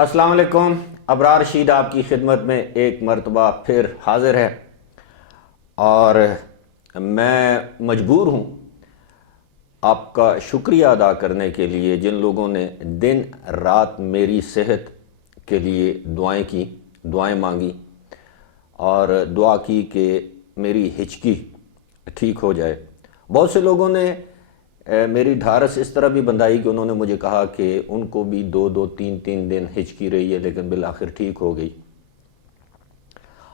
अस्सलाम वालेकुम। अबरार रशीद आपकी खिदमत में एक मरतबा फिर हाजिर है और मैं मजबूर हूँ आपका शुक्रिया अदा करने के लिए जिन लोगों ने दिन रात मेरी सेहत के लिए दुआएं की, दुआएं मांगी और दुआ की कि मेरी हिचकी ठीक हो जाए। बहुत से लोगों ने मेरी ढारस इस तरह भी बंधाई कि उन्होंने मुझे कहा कि उनको भी दो दो तीन तीन दिन हिचकी रही है लेकिन बिल आखिर ठीक हो गई।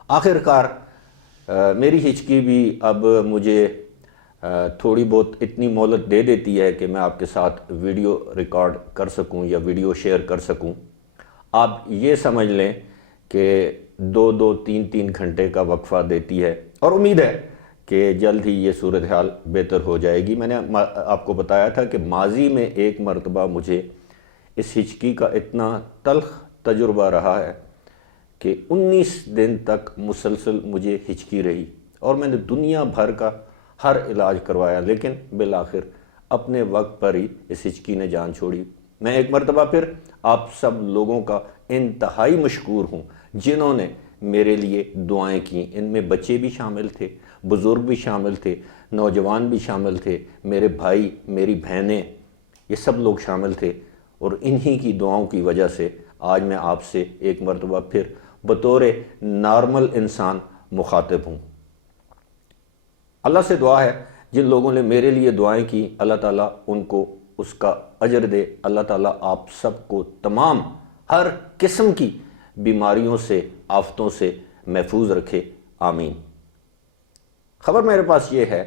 आखिरकार मेरी हिचकी भी अब मुझे थोड़ी बहुत इतनी मोहलत दे देती है कि मैं आपके साथ वीडियो रिकॉर्ड कर सकूं या वीडियो शेयर कर सकूं। आप ये समझ लें कि दो दो तीन तीन घंटे का वक्फा देती है और उम्मीद है कि जल्द ही ये सूरत हाल बेहतर हो जाएगी। मैंने आपको बताया था कि माजी में एक मरतबा मुझे इस हिचकी का इतना तल्ख तजुर्बा रहा है कि 19 दिन तक मुसलसल मुझे हिचकी रही और मैंने दुनिया भर का हर इलाज करवाया लेकिन बिल आखिर अपने वक्त पर ही इस हिचकी ने जान छोड़ी। मैं एक मरतबा फिर आप सब लोगों का इंतहाई मशकूर हूँ जिन्होंने मेरे लिए दुआएं की। इनमें बच्चे भी शामिल थे, बुज़ुर्ग भी शामिल थे, नौजवान भी शामिल थे, मेरे भाई, मेरी बहनें, ये सब लोग शामिल थे और इन्हीं की दुआओं की वजह से आज मैं आपसे एक मरतबा फिर बतौर नॉर्मल इंसान मुखातिब हूँ। अल्लाह से दुआ है जिन लोगों ने मेरे लिए दुआएं की, अल्लाह ताला उनको उसका अजर दे। अल्लाह ताला आप सबको तमाम हर किस्म की बीमारियों से, आफतों से महफूज रखे, आमीन। ख़बर मेरे पास ये है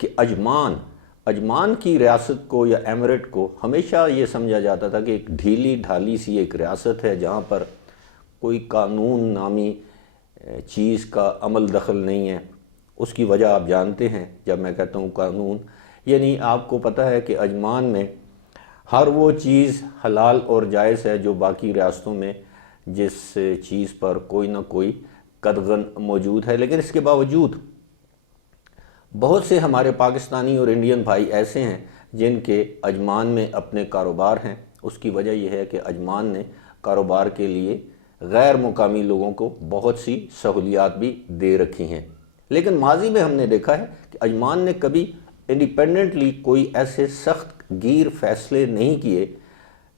कि अजमान की रियासत को या एमिरेट को हमेशा ये समझा जाता था कि एक ढीली ढाली सी एक रियासत है जहाँ पर कोई कानून नामी चीज़ का अमल दखल नहीं है। उसकी वजह आप जानते हैं। जब मैं कहता हूँ कानून, यानी आपको पता है कि अजमान में हर वो चीज़ हलाल और जायज़ है जो बाकी रियासतों में जिस चीज़ पर कोई ना कोई कदगन मौजूद है। लेकिन इसके बावजूद बहुत से हमारे पाकिस्तानी और इंडियन भाई ऐसे हैं जिनके अजमान में अपने कारोबार हैं। उसकी वजह यह है कि अजमान ने कारोबार के लिए गैर मुकामी लोगों को बहुत सी सहूलियात भी दे रखी हैं। लेकिन माजी में हमने देखा है कि अजमान ने कभी इंडिपेंडेंटली कोई ऐसे सख्त गीर फैसले नहीं किए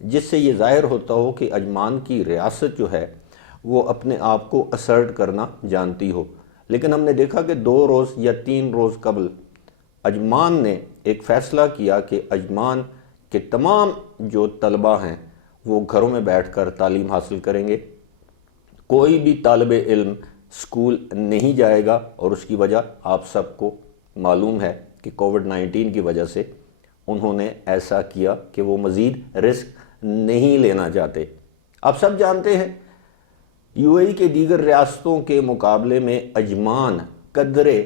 जिससे ये ज़ाहिर होता हो कि अजमान की रियासत जो है वो अपने आप को असर्ट करना जानती हो। लेकिन हमने देखा कि 2 रोज़ या 3 रोज़ कबल अजमान ने एक फ़ैसला किया कि अजमान के तमाम जो तलबा हैं वो घरों में बैठकर तालीम हासिल करेंगे। कोई भी तालिब इल्म स्कूल नहीं जाएगा और उसकी वजह आप सबको मालूम है कि कोविड-19 की वजह से उन्होंने ऐसा किया कि वो मज़ीद रिस्क नहीं लेना चाहते। आप सब जानते हैं यूएई के दीगर रियासतों के मुकाबले में अजमान कदरे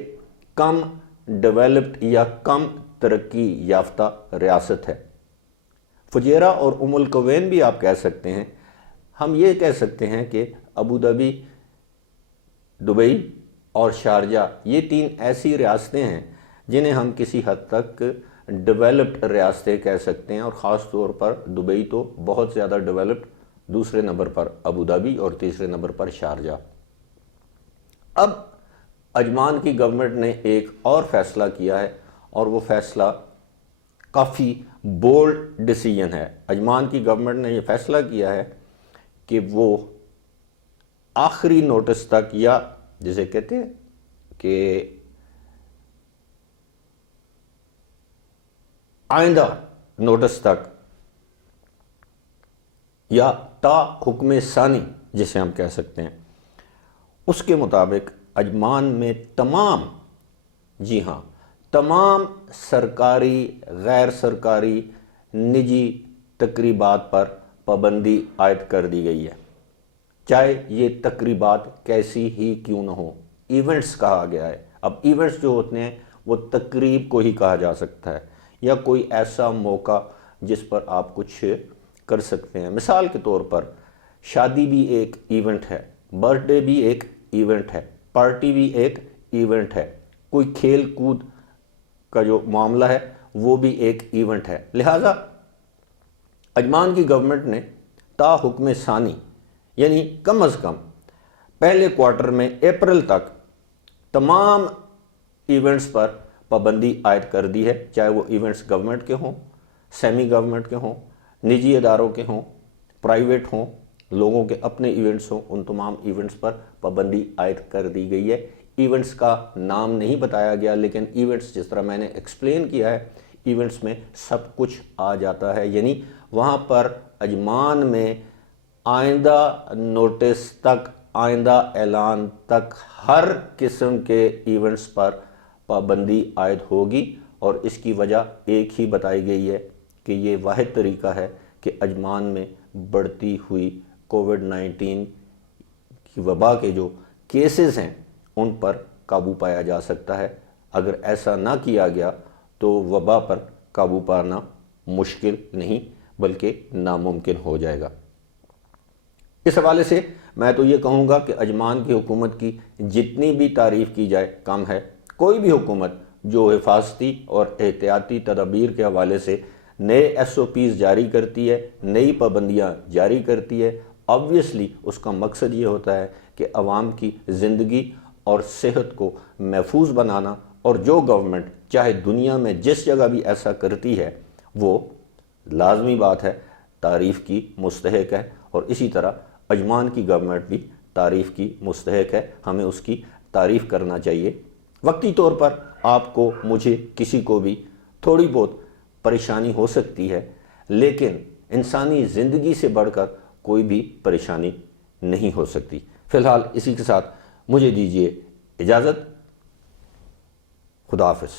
कम डेवलप्ड या कम तरक्की याफ्ता रियासत है। फुजेरा और उमुल कवैन भी आप कह सकते हैं। हम ये कह सकते हैं कि अबू धाबी, दुबई और शारजा ये 3 ऐसी रियासतें हैं जिन्हें हम किसी हद तक डेवलप्ड रियासतें कह सकते हैं और ख़ास तौर पर दुबई तो बहुत ज़्यादा डेवलप्ड, दूसरे नंबर पर अबू धाबी और तीसरे नंबर पर शारजा। अब अजमान की गवर्नमेंट ने एक और फैसला किया है और वो फैसला काफ़ी बोल्ड डिसीजन है। अजमान की गवर्नमेंट ने ये फैसला किया है कि वो आखिरी नोटिस तक, या जिसे कहते हैं कि आइंदा नोटिस तक, या ता हुक्म सानी जिसे हम कह सकते हैं, उसके मुताबिक अजमान में तमाम, जी हाँ, तमाम सरकारी, गैर सरकारी, निजी तकरीबात पर पाबंदी आयद कर दी गई है। चाहे ये तकरीबात कैसी ही क्यों न हो। इवेंट्स कहा गया है। अब इवेंट्स जो होते हैं वो तकरीब को ही कहा जा सकता है या कोई ऐसा मौका जिस पर आप कुछ कर सकते हैं। मिसाल के तौर पर शादी भी एक इवेंट है, बर्थडे भी एक इवेंट है, पार्टी भी एक इवेंट है, कोई खेल कूद का जो मामला है वो भी एक इवेंट है। लिहाजा अजमान की गवर्नमेंट ने ता हुक्म सानी یعنی کم از کم پہلے کوارٹر میں اپریل تک تمام ایونٹس پر پابندی عائد کر دی ہے، چاہے وہ ایونٹس گورنمنٹ کے ہوں، سیمی گورنمنٹ کے ہوں، نجی اداروں کے ہوں، پرائیویٹ ہوں، لوگوں کے اپنے ایونٹس ہوں، ان تمام ایونٹس پر پابندی عائد کر دی گئی ہے۔ ایونٹس کا نام نہیں بتایا گیا، لیکن ایونٹس جس طرح میں نے ایکسپلین کیا ہے، ایونٹس میں سب کچھ آ جاتا ہے، یعنی وہاں پر اجمان میں آئندہ نوٹس تک، آئندہ اعلان تک ہر قسم کے ایونٹس پر پابندی عائد ہوگی، اور اس کی وجہ ایک ہی بتائی گئی ہے کہ یہ واحد طریقہ ہے کہ اجمان میں بڑھتی ہوئی کووڈ-19 کی وبا کے جو کیسز ہیں ان پر قابو پایا جا سکتا ہے۔ اگر ایسا نہ کیا گیا تو وبا پر قابو پانا مشکل نہیں بلکہ ناممکن ہو جائے گا۔ اس حوالے سے میں تو یہ کہوں گا کہ اجمان کی حکومت کی جتنی بھی تعریف کی جائے کم ہے۔ کوئی بھی حکومت جو حفاظتی اور احتیاطی تدابیر کے حوالے سے نئے ایس او پیز جاری کرتی ہے، نئی پابندیاں جاری کرتی ہے، آبویسلی اس کا مقصد یہ ہوتا ہے کہ عوام کی زندگی اور صحت کو محفوظ بنانا، اور جو گورنمنٹ چاہے دنیا میں جس جگہ بھی ایسا کرتی ہے وہ لازمی بات ہے تعریف کی مستحق ہے، اور اسی طرح اجمان کی گورنمنٹ بھی تعریف کی مستحق ہے، ہمیں اس کی تعریف کرنا چاہیے۔ وقتی طور پر آپ کو، مجھے، کسی کو بھی تھوڑی بہت پریشانی ہو سکتی ہے، لیکن انسانی زندگی سے بڑھ کر کوئی بھی پریشانی نہیں ہو سکتی۔ فی الحال اسی کے ساتھ مجھے دیجیے اجازت۔ خدا حافظ۔